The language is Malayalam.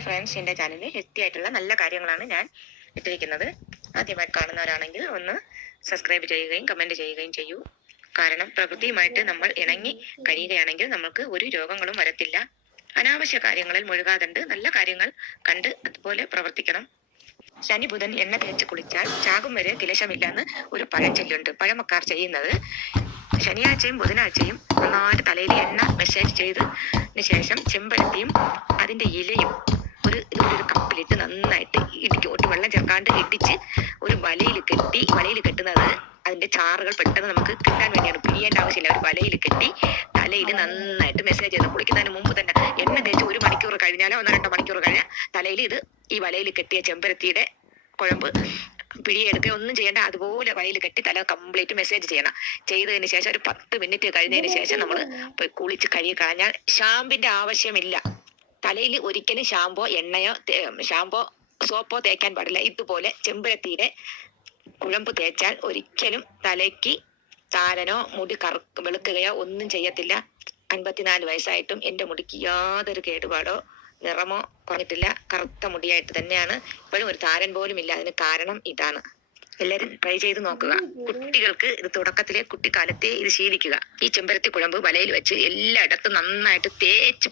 ഹായ് ഫ്രണ്ട്സ്, എൻ്റെ ചാനലിൽ ഹെൽത്തി ആയിട്ടുള്ള നല്ല കാര്യങ്ങളാണ് ഞാൻ ഇട്ടിരിക്കുന്നത്. ആദ്യമായി കാണുന്നവരാണെങ്കിൽ ഒന്ന് സബ്സ്ക്രൈബ് ചെയ്യുകയും കമൻറ്റ് ചെയ്യുകയും ചെയ്യൂ. കാരണം പ്രകൃതിയുമായിട്ട് നമ്മൾ ഇണങ്ങി കഴിയുകയാണെങ്കിൽ നമുക്ക് ഒരു രോഗങ്ങളും വരത്തില്ല. അനാവശ്യ കാര്യങ്ങളിൽ മുഴുകാതെ നല്ല കാര്യങ്ങൾ കണ്ട് അതുപോലെ പ്രവർത്തിക്കണം. ശനി ബുധൻ എണ്ണ തേച്ച് കുളിച്ചാൽ ചാകും വരെ കിലശമില്ലെന്ന് ഒരു പഴഞ്ചൊല്ലുണ്ട്. പഴമക്കാർ ചെയ്യുന്നത് ശനിയാഴ്ചയും ബുധനാഴ്ചയും നന്നായിട്ട് തലയിൽ എണ്ണ മസാജ് ചെയ്തതിന് ശേഷം ചെമ്പരത്തിയും അതിന്റെ ഇലയും ഇതുപോലെ ഒരു കപ്പിലിട്ട് നന്നായിട്ട് ഇടിക്കും. ഒട്ടും വെള്ളം ചേർക്കാണ്ട് ഇടിച്ച് ഒരു വലയിൽ കെട്ടുന്നത് അതിന്റെ ചാറുകൾ പെട്ടെന്ന് നമുക്ക് കിട്ടാൻ വേണ്ടിയാണ്. പിരിയേണ്ട ആവശ്യമില്ല. ഒരു വലയിൽ കെട്ടി തലയിൽ നന്നായിട്ട് മെസ്സേജ് ചെയ്ത് കുളിക്കുന്നതിന് മുമ്പ് തന്നെ എണ്ണ തേച്ച് 1 മണിക്കൂർ കഴിഞ്ഞാലോ 1-2 മണിക്കൂർ കഴിഞ്ഞാൽ തലയിൽ ഈ വലയിൽ കെട്ടിയ ചെമ്പരത്തിയുടെ കുഴമ്പ് പിഴിയെടുക്കുക ഒന്നും ചെയ്യേണ്ട. അതുപോലെ വലയിൽ കെട്ടി തല കംപ്ലീറ്റ് മെസ്സേജ് ചെയ്യണം. ചെയ്തതിന് ശേഷം ഒരു 10 മിനിറ്റ് കഴിഞ്ഞതിന് ശേഷം നമ്മൾ പോയി കുളിച്ച് കഴുകി കളഞ്ഞാൽ ഷാമ്പിന്റെ ആവശ്യമില്ല. തലയിൽ ഒരിക്കലും ഷാമ്പോ സോപ്പോ തേക്കാൻ പാടില്ല. ഇതുപോലെ ചെമ്പരത്തിയുടെ കുഴമ്പ് തേച്ചാൽ ഒരിക്കലും തലയ്ക്ക് താരനോ മുടി വെളുക്കുകയോ ഒന്നും ചെയ്യത്തില്ല. 54 വയസ്സായിട്ടും എൻ്റെ മുടിക്ക് യാതൊരു കേടുപാടോ നിറമോ കുറഞ്ഞിട്ടില്ല. കറുത്ത മുടിയായിട്ട് തന്നെയാണ് ഇപ്പോഴും. ഒരു താരൻ പോലും ഇല്ല. അതിന് കാരണം ഇതാണ്. എല്ലാവരും ട്രൈ ചെയ്ത് നോക്കുക. കുട്ടികൾക്ക് ഇത് കുട്ടിക്കാലത്തെ ഇത് ശീലിക്കുക. ഈ ചെമ്പരത്തി കുഴമ്പ് വലയിൽ വെച്ച് എല്ലായിടത്തും നന്നായിട്ട് തേച്ച്